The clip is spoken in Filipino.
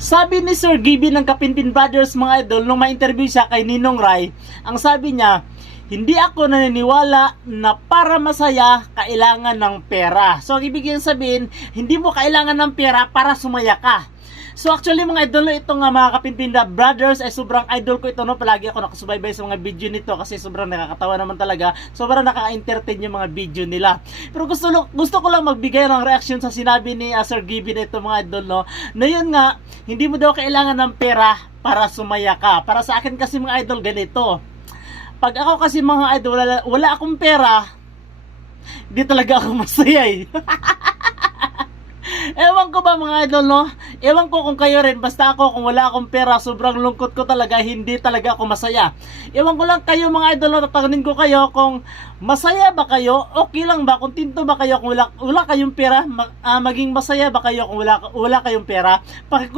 Sabi ni Sir Gibby ng Kapinpin Brothers mga idol nung ma-interview siya kay Ninong Rai, ang sabi niya, hindi ako naniniwala na para masaya kailangan ng pera. So ibig sabihin, hindi mo kailangan ng pera para sumaya ka. So actually mga idol, itong mga Kapinpin Brothers ay sobrang idol ko ito, no. Palagi ako nakasubaybay sa mga video nito kasi sobrang nakakatawa naman talaga. Sobrang nakaka-entertain yung mga video nila. Pero gusto ko lang magbigay ng reaction sa sinabi ni Sir Gibby na ito mga idol, no. Na yun nga, hindi mo daw kailangan ng pera para sumaya ka. Para sa akin kasi mga idol, ganito. Pag ako kasi mga idol, wala akong pera, di talaga ako masaya eh. Ewan ko ba mga idol, no? Ewan ko kung kayo rin. Basta ako, kung wala akong pera, sobrang lungkot ko talaga. Hindi talaga ako masaya. Ewan ko lang kayo mga idol, no? Tatanungin ko kayo kung masaya ba kayo? Okay lang ba? Kontento ba kayo kung wala kayong pera? Maging masaya ba kayo kung wala kayong pera?